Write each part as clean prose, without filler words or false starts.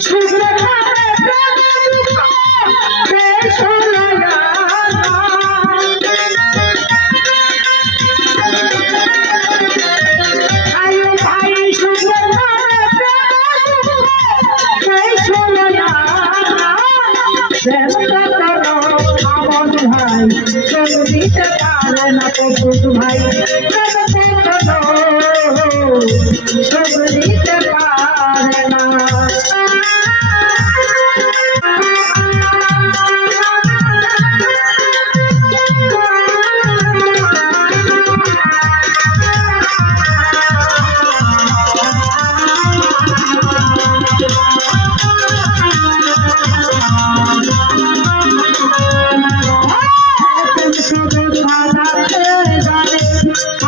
শুভ্র দিতে পারে না কৌতুক ভাই সব দিতে পারে না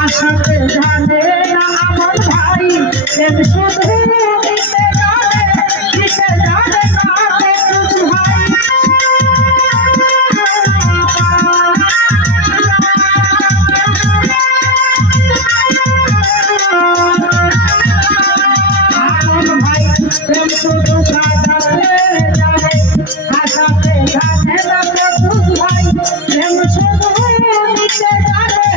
আশাতে জানে না আমার ভাই প্রেম শুধু দিতে জানে না কৌতুক ভাই আমার ভাই প্রেম শুধু জানে আশাতে জানে না কৌতুক ভাই প্রেম শুধু দিতে জানে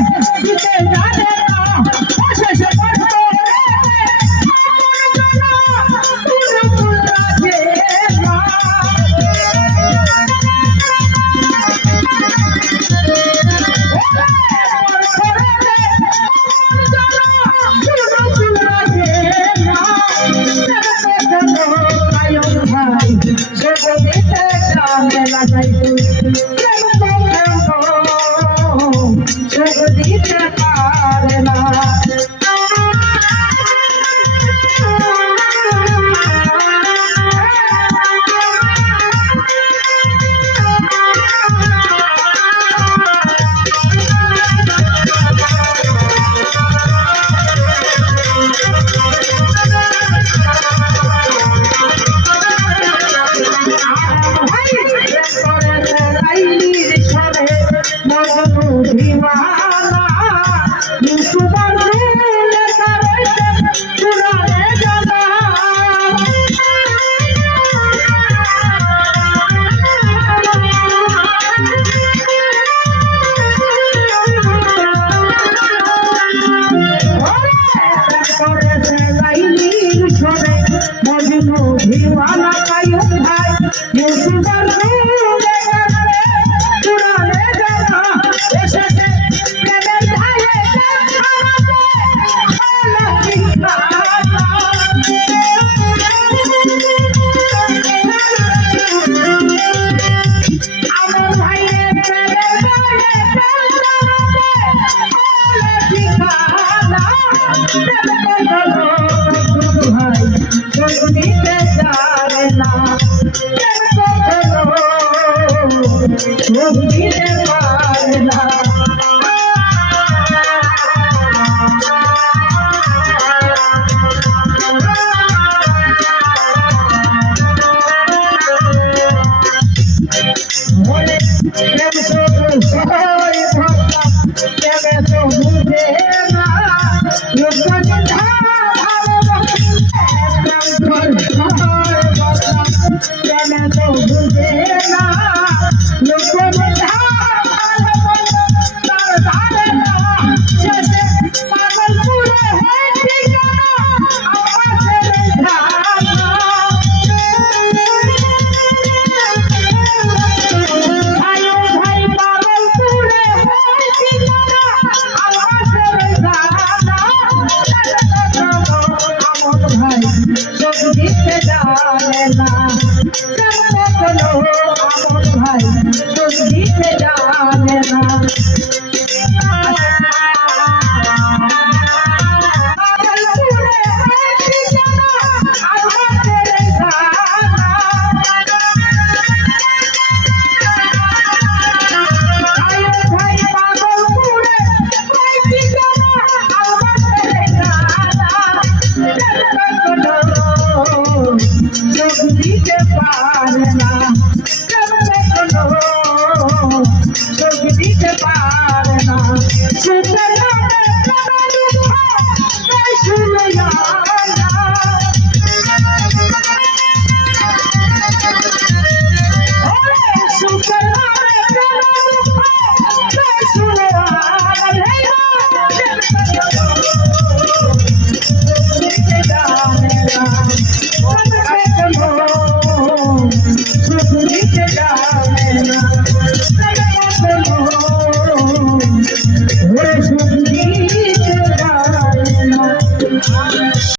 দিতে পারে না दीवाना कायम भाई मुसलमान ले करे पुराने जाना ऐसे से मेरे भाई আমার ভাই মেরে দিতে পারে না দিতে পারে না বলে প্রেম শুধু সবাই ভক্তা প্রেমে তো বুঝে না দিতে জানে না আমার ভাই দিতে জানে না দিতে পারে না